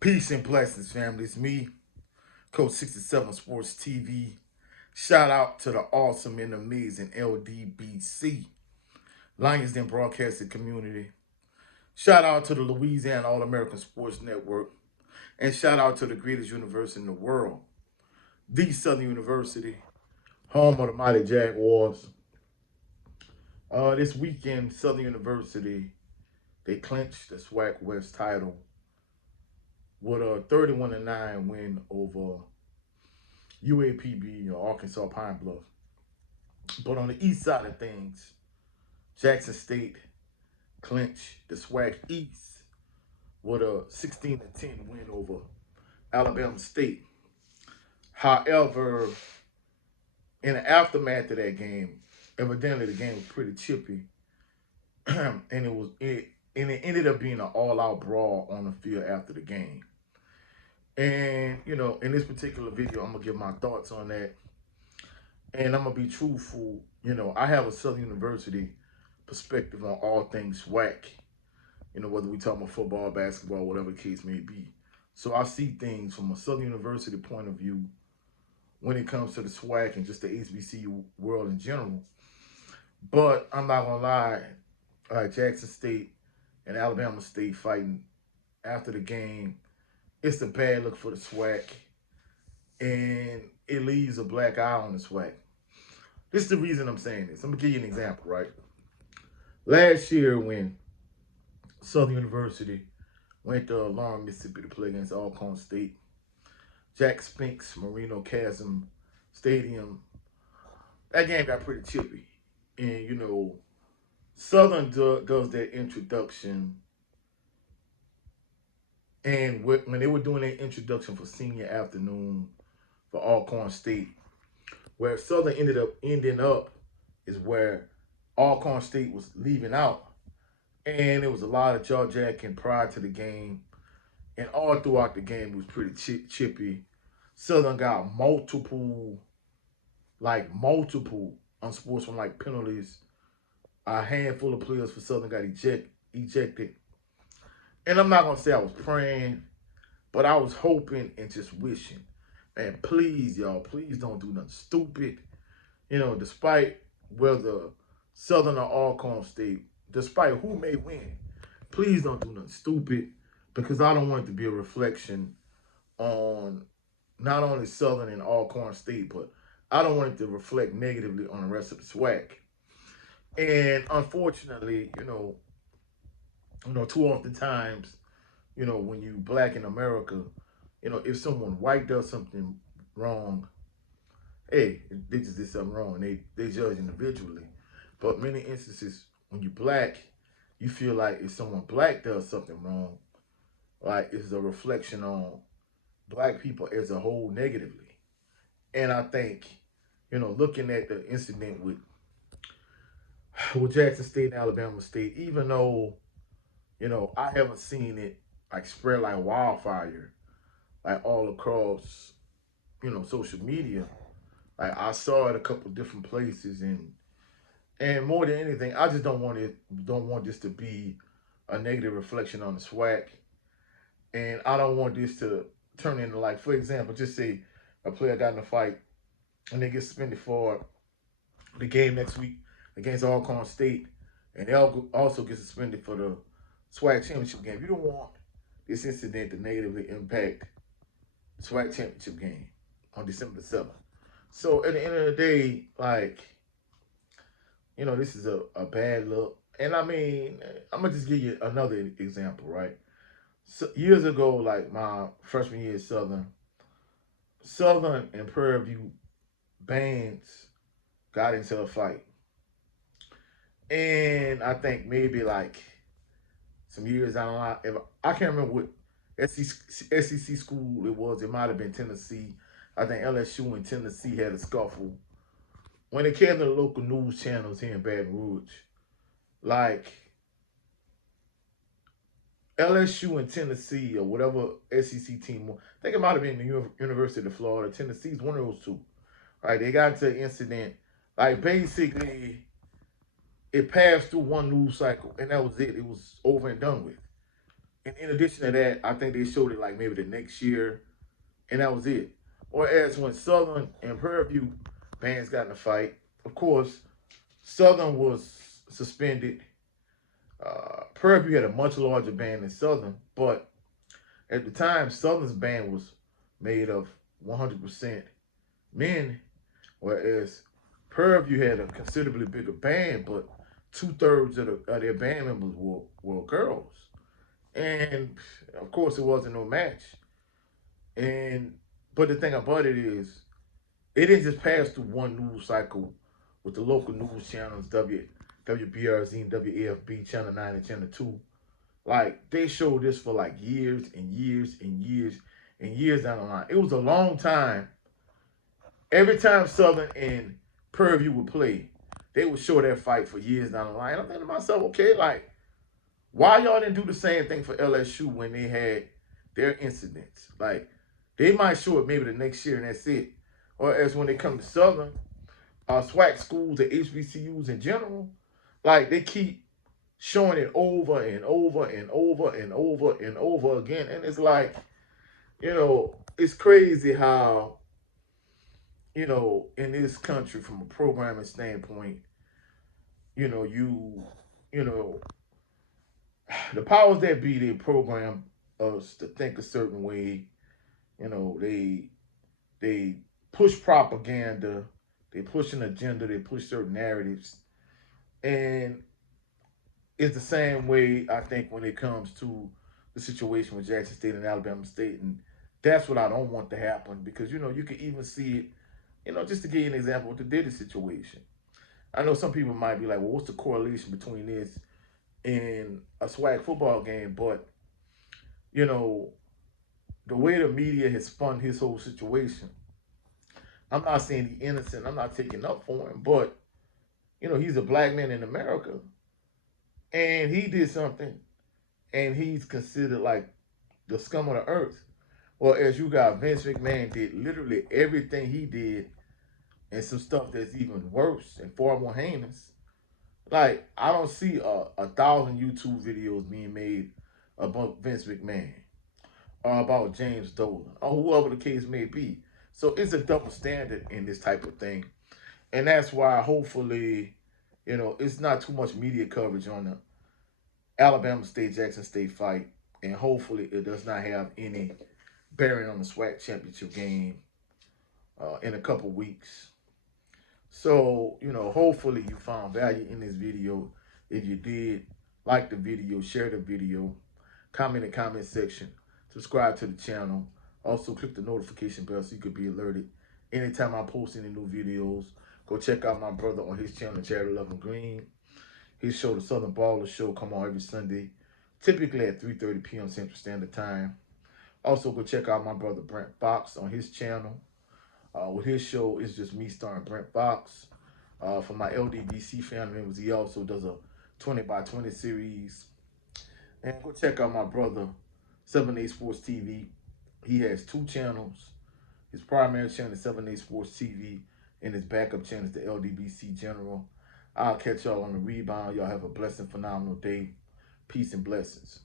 Peace and blessings, family. It's me, Coach 67 Sports TV. Shout out to the awesome and amazing LDBC, Lions Den Broadcasting Community. Shout out to the Louisiana All American Sports Network. And shout out to the greatest university in the world, the Southern University, home of the mighty Jaguars. This weekend, Southern University, they clinched the SWAC West title with a 31-9 win over UAPB, Arkansas Pine Bluff. But on the east side of things, Jackson State clinched the SWAC East with a 16-10 win over Alabama State. However, in the aftermath of that game, evidently the game was pretty chippy, and it ended up being an all-out brawl on the field after the game. And in this particular video, I'm gonna give my thoughts on that, and I'm gonna be truthful. I have a Southern University perspective on all things SWAC. Whether we talk about football, basketball, whatever the case may be. So I see things from a Southern University point of view when it comes to the SWAC and just the HBCU world in general. But I'm not gonna lie, Jackson State and Alabama State fighting after the game. It's a bad look for the SWAC, and it leaves a black eye on the SWAC. This is the reason I'm saying this. I'm gonna give you an example, right? Last year when Southern University went to Lawrence, Mississippi to play against Alcorn State, Jack Spinks Marino Chasm Stadium, that game got pretty chippy. And Southern does their introduction, and when they were doing their introduction for senior afternoon for Alcorn State, where Southern ending up is where Alcorn State was leaving out. And there was a lot of jaw jacking prior to the game. And all throughout the game, it was pretty chippy. Southern got multiple unsportsmanlike penalties. A handful of players for Southern got ejected. And I'm not going to say I was praying, but I was hoping and just wishing. Man, please, y'all, please don't do nothing stupid. Despite whether Southern or Alcorn State, despite who may win, please don't do nothing stupid, because I don't want it to be a reflection on not only Southern and Alcorn State, but I don't want it to reflect negatively on the rest of the SWAC. And unfortunately, too often times, when you black in America, if someone white does something wrong, hey, they just did something wrong, and they judge individually. But many instances, when you black, you feel like if someone black does something wrong, like it's a reflection on black people as a whole negatively. And I think, looking at the incident with Jackson State and Alabama State, even though, I haven't seen it like spread like wildfire, like all across, social media. Like I saw it a couple different places, and more than anything, I just don't want this to be a negative reflection on the SWAC. And I don't want this to turn into, like, for example, just say a player got in a fight and they get suspended for the game next week against Alcorn State, and they'll also get suspended for the SWAC championship game. You don't want this incident to negatively impact the SWAC championship game on December the 7th. So at the end of the day, like, this is a bad look. And I mean, I'm going to just give you another example, right? So years ago, like my freshman year at Southern and Prairie View bands got into a fight. And I think maybe like some years down the line, if I can't remember what SEC school it was. It might have been Tennessee. I think LSU and Tennessee had a scuffle. When it came to the local news channels here in Baton Rouge, like LSU and Tennessee or whatever SEC team, I think it might have been the University of Florida. Tennessee's one of those two. Right? They got into an incident. Like basically, it passed through one news cycle, and that was it. It was over and done with. And in addition to that, I think they showed it like maybe the next year, and that was it. Or as when Southern and Prairie View bands got in a fight, of course, Southern was suspended. Prairie View had a much larger band than Southern, but at the time, Southern's band was made of 100% men, whereas Prairie View had a considerably bigger band, but two-thirds of their band members were girls. And of course, it wasn't no match. And but the thing about it is, it didn't just pass through one news cycle with the local news channels, WBRZ and WAFB, Channel 9 and Channel 2. Like, they showed this for like years and years and years and years down the line. It was a long time. Every time Southern and Prairie View would play, they would show that fight for years down the line. I'm thinking to myself, okay, like, why y'all didn't do the same thing for LSU when they had their incidents? Like, they might show it maybe the next year and that's it. Or as when they come to Southern, SWAC schools, the HBCUs in general, like they keep showing it over and over and over and over and over again. And it's like, it's crazy how, in this country from a programming standpoint, you know, the powers that be, they program us to think a certain way. They push propaganda, they push an agenda, they push certain narratives, and it's the same way I think when it comes to the situation with Jackson State and Alabama State, and that's what I don't want to happen because you can even see it. Just to give you an example with the Diddy situation. I know some people might be like, well, what's the correlation between this and a swag football game? But the way the media has spun his whole situation, I'm not saying he's innocent. I'm not taking up for him, but he's a black man in America, and he did something, and he's considered like the scum of the earth. Well, as you got Vince McMahon did literally everything he did, and some stuff that's even worse and far more heinous. Like, I don't see 1,000 YouTube videos being made about Vince McMahon or about James Dolan or whoever the case may be. So it's a double standard in this type of thing. And that's why hopefully, it's not too much media coverage on the Alabama State Jackson State fight. And hopefully it does not have any bearing on the SWAC championship game in a couple weeks. So, hopefully you found value in this video. If you did, like the video, share the video, comment in the comment section, subscribe to the channel. Also, click the notification bell so you could be alerted anytime I post any new videos. Go check out my brother on his channel, Jared 11 Green. His show, The Southern Baller Show, come on every Sunday, typically at 3:30 p.m. Central Standard Time. Also, go check out my brother Brent Fox on his channel. With his show, it's just me starring Brent Fox. For my LDBC family members, he also does a 20x20 series. And go check out my brother, 7A Sports TV. He has 2 channels. His primary channel is 7A Sports TV, and his backup channel is the LDBC General. I'll catch y'all on the rebound. Y'all have a blessed and phenomenal day. Peace and blessings.